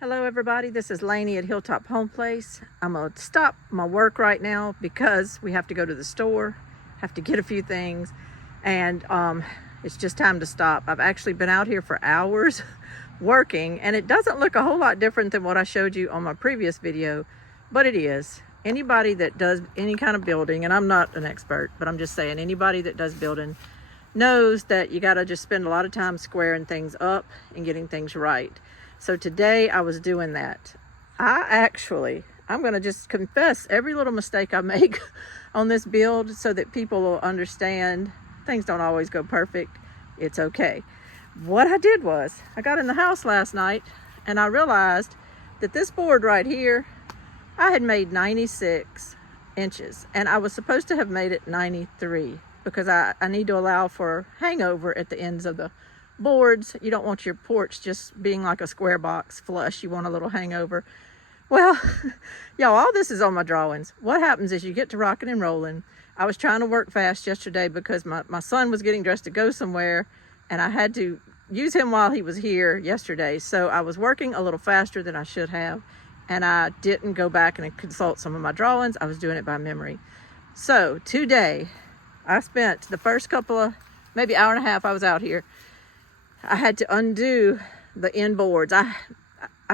Hello everybody, this is Lainey at Hilltop Home Place. I'm gonna stop my work right now because we have to go to the store, have to get a few things, and it's just time to stop. I've actually been out here for hours working, and it doesn't look a whole lot different than what I showed you on my previous video, but it is. Anybody that does any kind of building, and I'm not an expert, but I'm just saying anybody that does building knows that you gotta just spend a lot of time squaring things up and getting things right. So today I was doing that. I'm gonna just confess every little mistake I make on this build so that people will understand things don't always go perfect. It's okay. What I did was, I got in the house last night and I realized that this board right here, I had made 96 inches and I was supposed to have made it 93 because I need to allow for hangover at the ends of the boards. You don't want your porch just being like a square box flush. You want a little hangover. Well, y'all, all this is on my drawings. What happens is you get to rocking and rolling. I was trying to work fast yesterday because my son was getting dressed to go somewhere and I had to use him while he was here yesterday. So I was working a little faster than I should have, and I didn't go back and consult some of my drawings. I was doing it by memory. So today I spent the first couple of, maybe hour and a half I was out here. I had to undo the end boards. I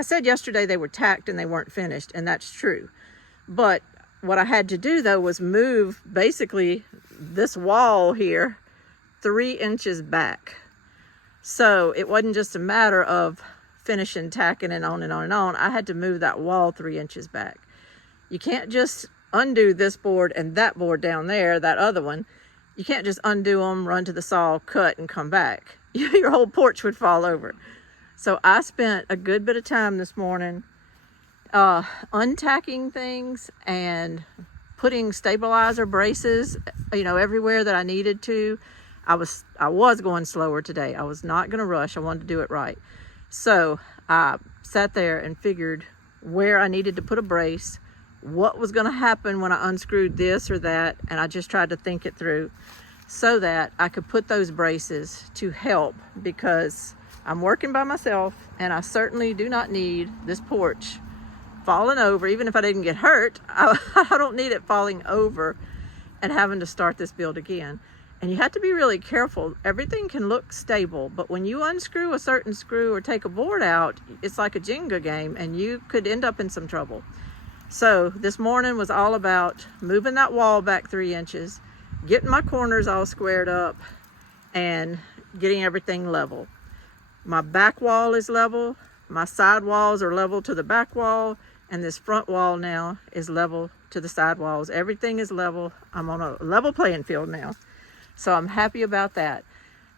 said yesterday they were tacked and they weren't finished, and that's true. But what I had to do though was move basically this wall here 3 inches back. So it wasn't just a matter of finishing tacking and on and on and on. I had to move that wall 3 inches back. You can't just undo this board and that board down there, that other one. You can't just undo them, run to the saw, cut, and come back. Your whole porch would fall over. So I spent a good bit of time this morning untacking things and putting stabilizer braces, everywhere that I needed to. I was going slower today. I was not going to rush. I wanted to do it right. So I sat there and figured where I needed to put a brace, what was going to happen when I unscrewed this or that, and I just tried to think it through so that I could put those braces to help, because I'm working by myself and I certainly do not need this porch falling over. Even if I didn't get hurt, I don't need it falling over and having to start this build again. And you have to be really careful. Everything can look stable, but when you unscrew a certain screw or take a board out, it's like a Jenga game and you could end up in some trouble. So this morning was all about moving that wall back 3 inches, getting my corners all squared up, and getting everything level. My back wall is level, my side walls are level to the back wall, and this front wall now is level to the side walls. Everything is level. I'm on a level playing field now. So I'm happy about that.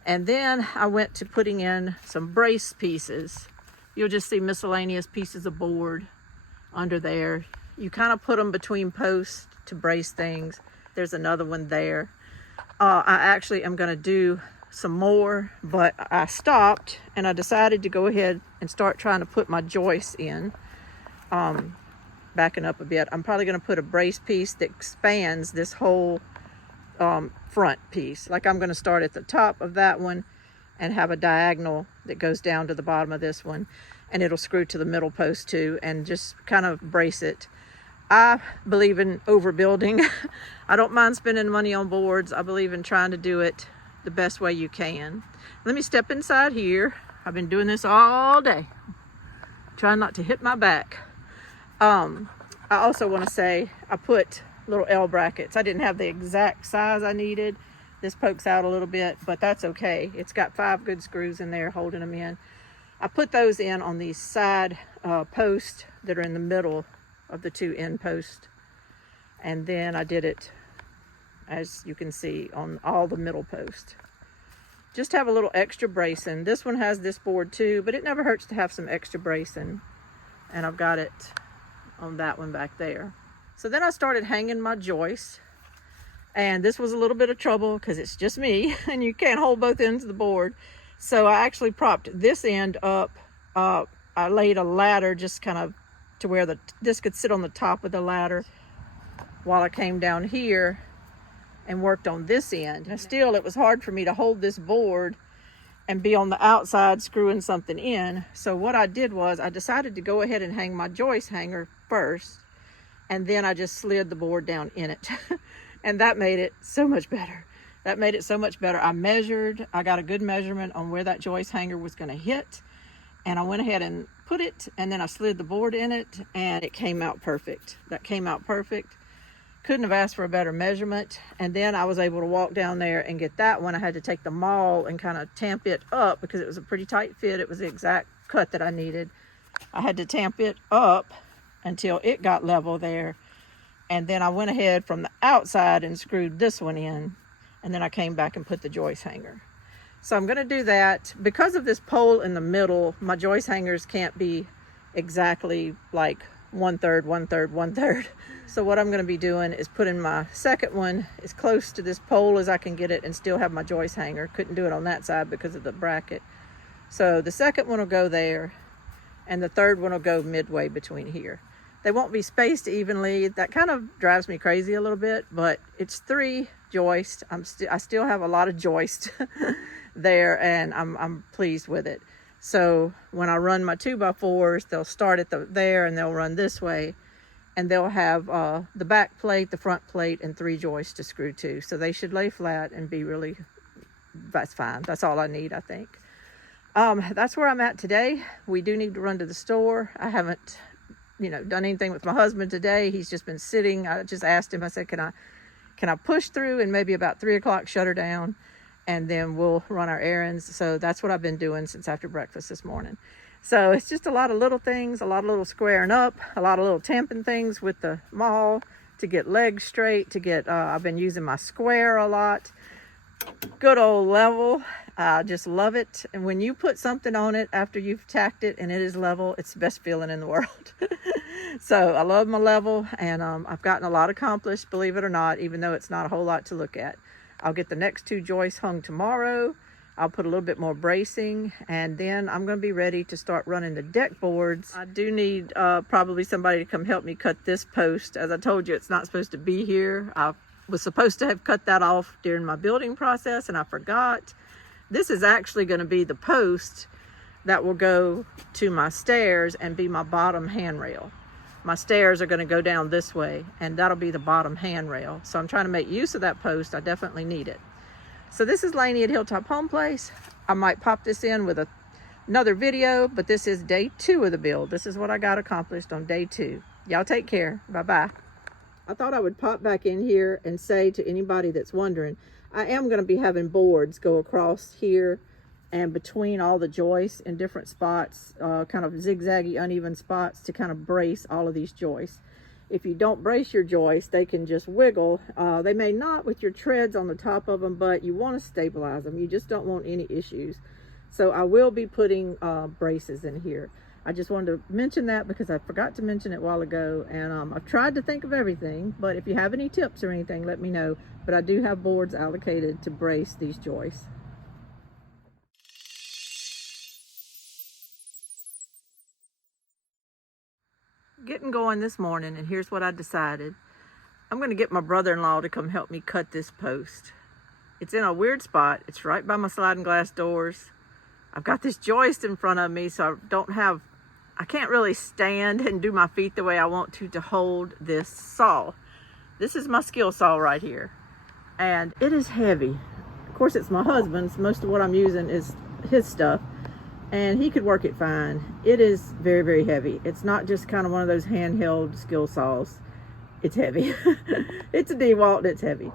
And then I went to putting in some brace pieces. You'll just see miscellaneous pieces of board under there. You kind of put them between posts to brace things. There's another one there. I actually am going to do some more, but I stopped and I decided to go ahead and start trying to put my joists in. Backing up a bit, I'm probably going to put a brace piece that expands this whole front piece. Like I'm going to start at the top of that one and have a diagonal that goes down to the bottom of this one, and it'll screw to the middle post too, and just kind of brace it. I believe in overbuilding. I don't mind spending money on boards. I believe in trying to do it the best way you can. Let me step inside here. I've been doing this all day, trying not to hit my back. I also want to say I put little L brackets. I didn't have the exact size I needed. This pokes out a little bit, but that's okay. It's got 5 good screws in there holding them in. I put those in on these side posts that are in the middle of the 2 end posts. And then I did it, as you can see, on all the middle posts. Just have a little extra bracing. This one has this board too, but it never hurts to have some extra bracing. And I've got it on that one back there. So then I started hanging my joists, and this was a little bit of trouble because it's just me and you can't hold both ends of the board. So I actually propped this end up. I laid a ladder just kind of to where this could sit on the top of the ladder while I came down here and worked on this end. And still, it was hard for me to hold this board and be on the outside screwing something in. So what I did was I decided to go ahead and hang my joist hanger first, and then I just slid the board down in it. And that made it so much better. That made it so much better. I measured, I got a good measurement on where that joist hanger was going to hit, and I went ahead and put it, and then I slid the board in it, and it came out perfect. That came out perfect. Couldn't have asked for a better measurement. And then I was able to walk down there and get that one. I had to take the maul and kind of tamp it up because it was a pretty tight fit. It was the exact cut that I needed. I had to tamp it up until it got level there. And then I went ahead from the outside and screwed this one in. And then I came back and put the joist hanger. So I'm going to do that. Because of this pole in the middle, my joist hangers can't be exactly like 1/3, 1/3, 1/3. So what I'm going to be doing is putting my second one as close to this pole as I can get it and still have my joist hanger. Couldn't do it on that side because of the bracket. So the second one will go there, and the third one will go midway between here. They won't be spaced evenly. That kind of drives me crazy a little bit, but it's 3 joists. I still have a lot of joist there, and I'm pleased with it. So when I run my 2x4s, they'll start at there and they'll run this way, and they'll have the back plate, the front plate, and 3 joists to screw to. So they should lay flat and be really, that's fine. That's all I need, I think. That's where I'm at today. We do need to run to the store. I haven't, done anything with my husband today. He's just been sitting. I just asked him, I said, can I push through and maybe about 3 o'clock shut her down, and then we'll run our errands. So that's what I've been doing since after breakfast this morning. So it's just a lot of little things, a lot of little squaring up, a lot of little tamping things with the maul to get legs straight, to get, I've been using my square a lot. Good old level. I just love it. And when you put something on it after you've tacked it and it is level, it's the best feeling in the world. So I love my level, and I've gotten a lot accomplished, believe it or not, even though it's not a whole lot to look at. I'll get the next 2 joists hung tomorrow. I'll put a little bit more bracing, and then I'm going to be ready to start running the deck boards. I do need probably somebody to come help me cut this post. As I told you, it's not supposed to be here. I was supposed to have cut that off during my building process, and I forgot. This is actually going to be the post that will go to my stairs and be my bottom handrail. My stairs are going to go down this way, and that'll be the bottom handrail. So I'm trying to make use of that post. I definitely need it. So this is Lainey at Hilltop Home Place. I might pop this in with another video, but this is day 2 of the build. This is what I got accomplished on day 2. Y'all take care. Bye-bye. I thought I would pop back in here and say to anybody that's wondering, I am going to be having boards go across here and between all the joists in different spots, kind of zigzaggy, uneven spots to kind of brace all of these joists. If you don't brace your joists, they can just wiggle. They may not with your treads on the top of them, but you want to stabilize them. You just don't want any issues. So I will be putting braces in here. I just wanted to mention that because I forgot to mention it a while ago, and I've tried to think of everything, but if you have any tips or anything, let me know. But I do have boards allocated to brace these joists. Getting going this morning, and here's what I decided. I'm going to get my brother-in-law to come help me cut this post. It's in a weird spot. It's right by my sliding glass doors. I've got this joist in front of me, so I can't really stand and do my feet the way I want to hold this saw. This is my skill saw right here, and it is heavy. Of course, it's my husband's. Most of what I'm using is his stuff, and he could work it fine. It is very, very heavy. It's not just kind of one of those handheld skill saws. It's heavy. It's a DeWalt, it's heavy.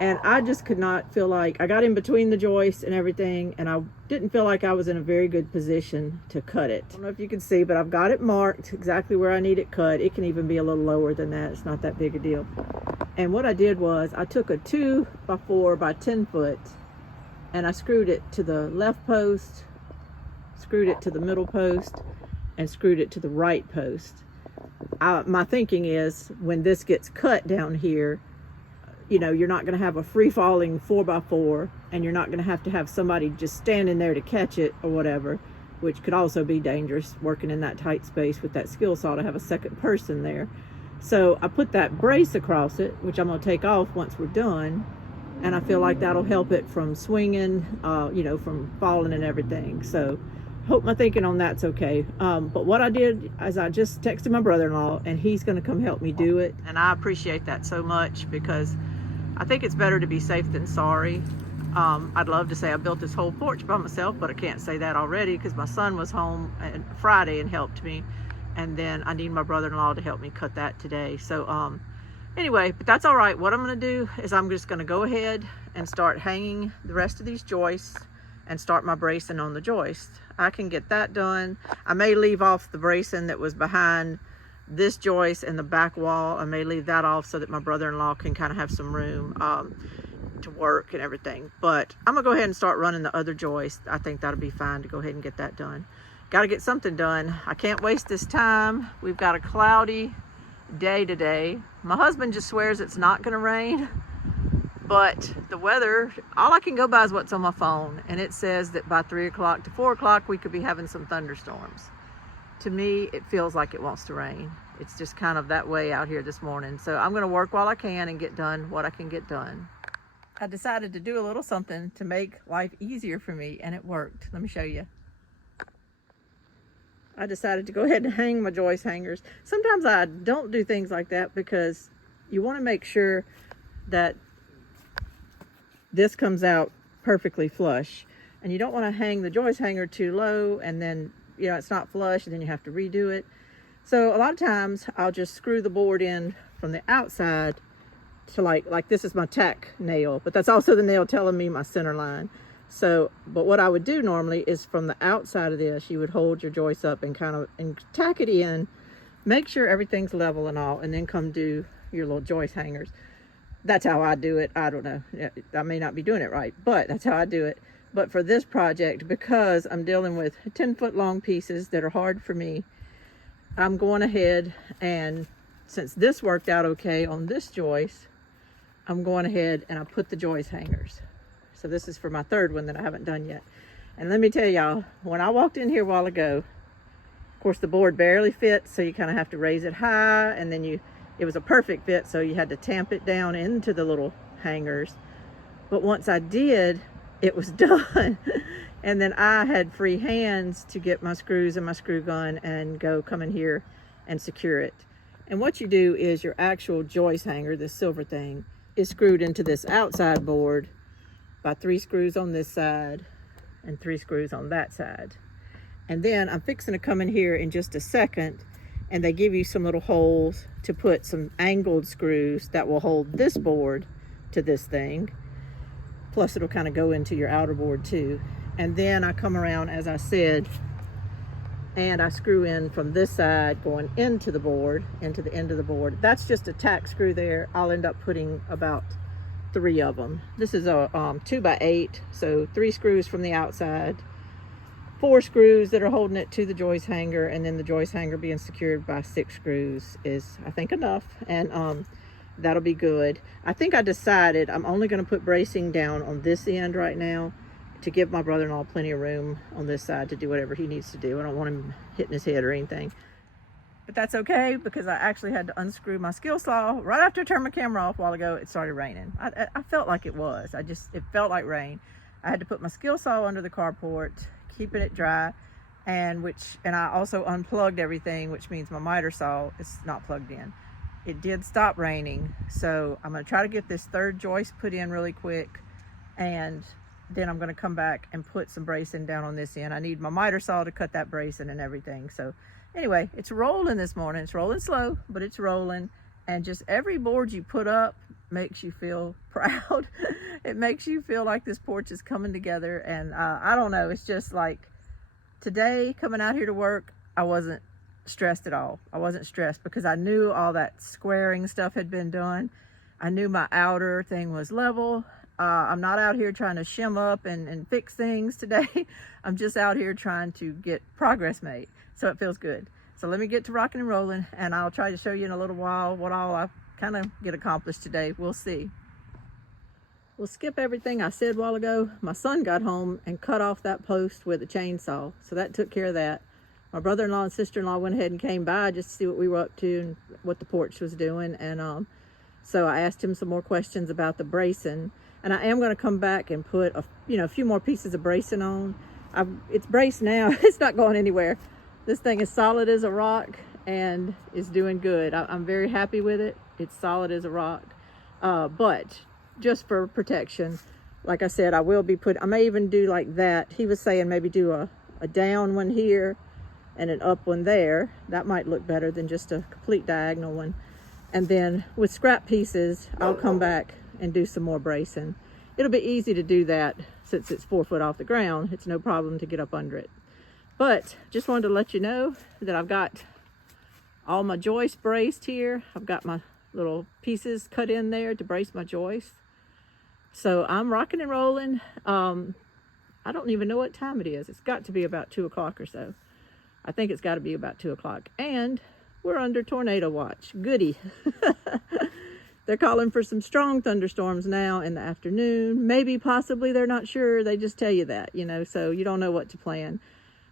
And I just could not feel like, I got in between the joists and everything, and I didn't feel like I was in a very good position to cut it. I don't know if you can see, but I've got it marked exactly where I need it cut. It can even be a little lower than that. It's not that big a deal. And what I did was I took a 2x4 by 10 foot, and I screwed it to the left post, screwed it to the middle post, and screwed it to the right post. My thinking is when this gets cut down here, you're not going to have a free-falling 4x4, and you're not going to have somebody just standing there to catch it or whatever, which could also be dangerous working in that tight space with that skill saw to have a second person there. So I put that brace across it, which I'm going to take off once we're done, and I feel like that'll help it from swinging, you know, from falling and everything. So hope my thinking on that's okay. But what I did is I just texted my brother-in-law, and he's going to come help me do it. And I appreciate that so much, because I think it's better to be safe than sorry. I'd love to say I built this whole porch by myself, but I can't say that already because my son was home on Friday and helped me. And then I need my brother-in-law to help me cut that today. So anyway, but that's all right. What I'm going to do is I'm just going to go ahead and start hanging the rest of these joists and start my bracing on the joist. I can get that done. I may leave off the bracing that was behind this joist and the back wall. I may leave that off so that my brother-in-law can kind of have some room to work and everything. But I'm gonna go ahead and start running the other joist. I think that'll be fine to go ahead and get that done. Got to get something done. I can't waste this time. We've got a cloudy day today. My husband just swears it's not gonna rain, but the weather, all I can go by is what's on my phone, and it says that by 3 o'clock to 4 o'clock we could be having some thunderstorms. To me, it feels like it wants to rain. It's just kind of that way out here this morning. So I'm gonna work while I can and get done what I can get done. I decided to do a little something to make life easier for me, and it worked. Let me show you. I decided to go ahead and hang my joist hangers. Sometimes I don't do things like that because you want to make sure that this comes out perfectly flush, and you don't want to hang the joist hanger too low and then, you know, it's not flush and then you have to redo it. So a lot of times I'll just screw the board in from the outside to like this is my tack nail, but that's also the nail telling me my center line. So, but what I would do normally is from the outside of this, you would hold your joist up and kind of and tack it in, make sure everything's level and all, and then come do your little joist hangers. That's how I do it. I don't know. I may not be doing it right, but that's how I do it. But for this project, because I'm dealing with 10-foot long pieces that are hard for me, I'm going ahead, and since this worked out okay on this joist, I'm going ahead and I put the joist hangers. So this is for my third one that I haven't done yet. And let me tell y'all, when I walked in here a while ago, of course the board barely fits, so you kind of have to raise it high, and then it was a perfect fit, so you had to tamp it down into the little hangers. But once I did, it was done. And then I had free hands to get my screws and my screw gun and come in here and secure it. And what you do is your actual joist hanger, this silver thing, is screwed into this outside board by 3 screws on this side and 3 screws on that side. And then I'm fixing to come in here in just a second, and they give you some little holes to put some angled screws that will hold this board to this thing. Plus it'll kind of go into your outer board too. And then I come around, as I said, and I screw in from this side going into the board, into the end of the board. That's just a tack screw there. I'll end up putting about 3 of them. This is a 2x8, so 3 screws from the outside, 4 screws that are holding it to the joist hanger, and then the joist hanger being secured by 6 screws is, I think, enough. And that'll be good. I think I decided I'm only going to put bracing down on this end right now to give my brother-in-law plenty of room on this side to do whatever he needs to do. I don't want him hitting his head or anything. But that's okay, because I actually had to unscrew my skill saw right after I turned my camera off a while ago. It started raining. I felt like it was. It felt like rain. I had to put my skill saw under the carport, keeping it dry, and I also unplugged everything, which means my miter saw is not plugged in. It did stop raining, so I'm going to try to get this third joist put in really quick, and then I'm going to come back and put some bracing down on this end. I need my miter saw to cut that bracing and everything. So anyway, it's rolling this morning. It's rolling slow, but it's rolling. And just every board you put up makes you feel proud. It makes you feel like this porch is coming together. And I don't know, it's just like today coming out here to work, I wasn't stressed at all. I wasn't stressed because I knew all that squaring stuff had been done. I knew my outer thing was level. I'm not out here trying to shim up and fix things today. I'm just out here trying to get progress made. So it feels good. So let me get to rocking and rolling, and I'll try to show you in a little while what all I kind of get accomplished today. We'll see. We'll skip everything I said a while ago. My son got home and cut off that post with a chainsaw. So that took care of that. My brother-in-law and sister-in-law went ahead and came by just to see what we were up to and what the porch was doing. And so I asked him some more questions about the bracing. And I am going to come back and put a few more pieces of bracing on. It's braced now. It's not going anywhere. This thing is solid as a rock and is doing good. I'm very happy with it. It's solid as a rock. But just for protection, like I said, I may even do like that. He was saying maybe do a down one here and an up one there. That might look better than just a complete diagonal one. And then with scrap pieces, I'll come back and do some more bracing. It'll be easy to do that since it's 4 foot off the ground. It's no problem to get up under it. But just wanted to let you know that I've got all my joists braced here. I've got my little pieces cut in there to brace my joists. So I'm rocking and rolling. I don't even know what time it is. It's got to be about 2 o'clock or so. I think it's got to be about 2 o'clock. And we're under tornado watch. Goody. They're calling for some strong thunderstorms now in the afternoon. Maybe, possibly, they're not sure. They just tell you that, so you don't know what to plan.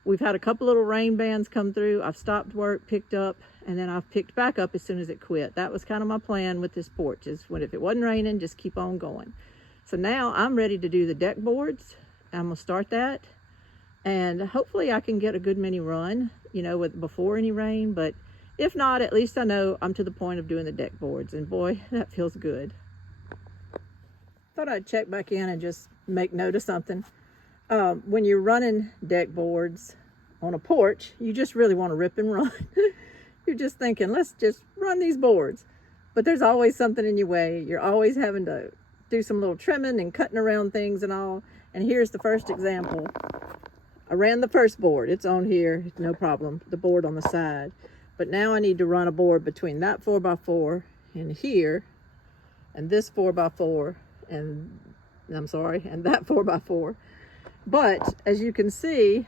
We've had a couple little rain bands come through. I've stopped work, picked up, and then I've picked back up as soon as it quit. That was kind of my plan with this porch, is if it wasn't raining, just keep on going. So now I'm ready to do the deck boards. I'm gonna start that, and hopefully I can get a good mini run, before any rain. But if not, at least I know I'm to the point of doing the deck boards, and boy, that feels good. Thought I'd check back in and just make note of something. When you're running deck boards on a porch, you just really want to rip and run. You're just thinking, let's just run these boards. But there's always something in your way. You're always having to do some little trimming and cutting around things and all. And here's the first example. I ran the first board. It's on here, no problem. The board on the side. But now I need to run a board between that 4x4 and here, and this 4x4, and that 4x4. But as you can see,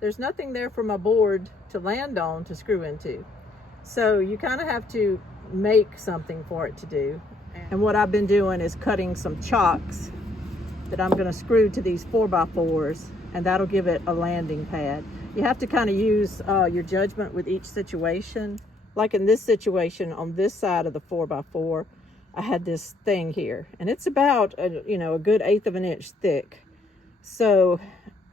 there's nothing there for my board to land on to screw into. So you kind of have to make something for it to do. And what I've been doing is cutting some chocks that I'm going to screw to these 4x4s, and that'll give it a landing pad. You have to kind of use your judgment with each situation. Like in this situation, on this side of the 4x4, I had this thing here, and it's about a good 1/8 of an inch thick. So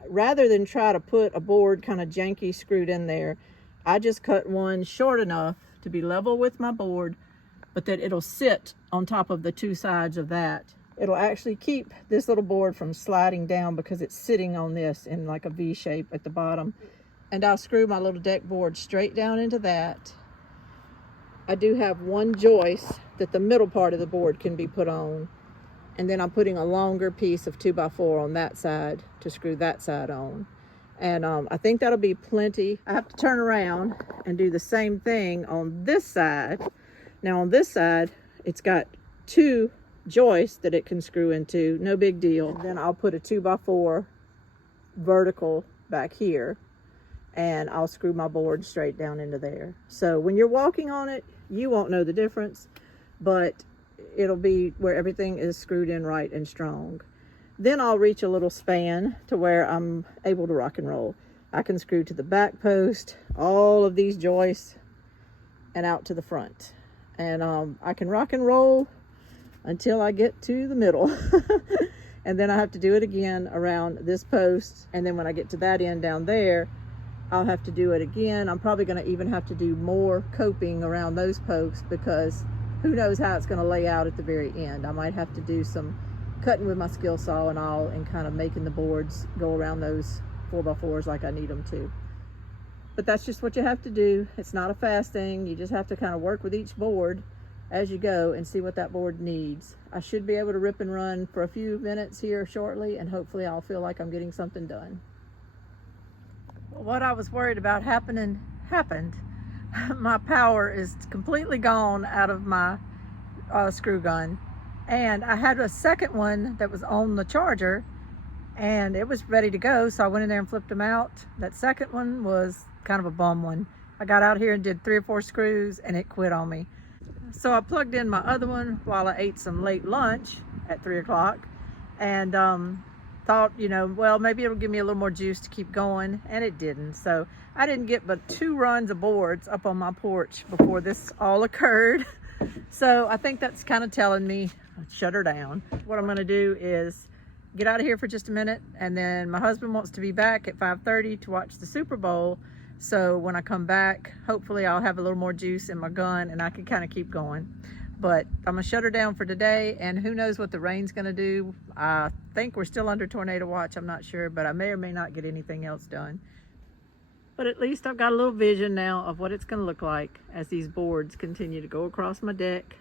rather than try to put a board kind of janky screwed in there, I just cut one short enough to be level with my board, but that it'll sit on top of the 2 sides of that. It'll actually keep this little board from sliding down because it's sitting on this in like a V shape at the bottom. And I'll screw my little deck board straight down into that. I do have one joist that the middle part of the board can be put on. And then I'm putting a longer piece of 2x4 on that side to screw that side on. And I think that'll be plenty. I have to turn around and do the same thing on this side. Now on this side, it's got 2 joists that it can screw into, no big deal. Then I'll put a 2x4 vertical back here, and I'll screw my board straight down into there. So when you're walking on it, you won't know the difference, but it'll be where everything is screwed in right and strong. Then I'll reach a little span to where I'm able to rock and roll. I can screw to the back post, all of these joists, and out to the front. And I can rock and roll until I get to the middle. And then I have to do it again around this post. And then when I get to that end down there, I'll have to do it again. I'm probably gonna even have to do more coping around those posts, because who knows how it's gonna lay out at the very end. I might have to do some cutting with my skill saw and all, and kind of making the boards go around those 4x4s like I need them to. But that's just what you have to do. It's not a fast thing. You just have to kind of work with each board as you go and see what that board needs. I should be able to rip and run for a few minutes here shortly, and hopefully I'll feel like I'm getting something done. Well, what I was worried about happened. My power is completely gone out of my screw gun. And I had a second one that was on the charger, and it was ready to go, so I went in there and flipped them out. That second one was kind of a bum one. I got out here and did 3 or 4 screws, and it quit on me. So I plugged in my other one while I ate some late lunch at 3 o'clock, and thought, well, maybe it'll give me a little more juice to keep going, and it didn't. So I didn't get but 2 runs of boards up on my porch before this all occurred. So I think that's kind of telling me shut her down. What I'm gonna do is get out of here for just a minute, and then my husband wants to be back at 5:30 to watch the Super Bowl. So when I come back, hopefully I'll have a little more juice in my gun and I can kind of keep going. But I'm gonna shut her down for today, and who knows what the rain's gonna do. I think we're still under tornado watch, I'm not sure, but I may or may not get anything else done. But at least I've got a little vision now of what it's gonna look like as these boards continue to go across my deck.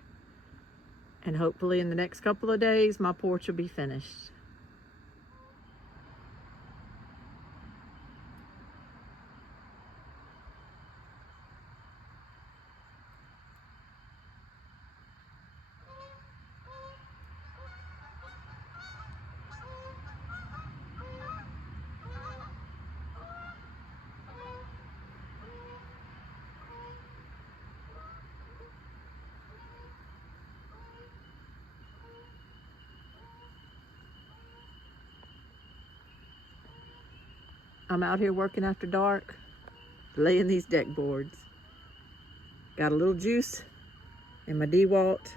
And hopefully in the next couple of days, my porch will be finished. I'm out here working after dark, laying these deck boards. Got a little juice in my DeWalt,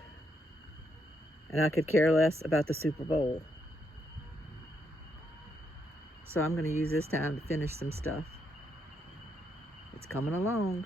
and I could care less about the Super Bowl. So I'm gonna use this time to finish some stuff. It's coming along.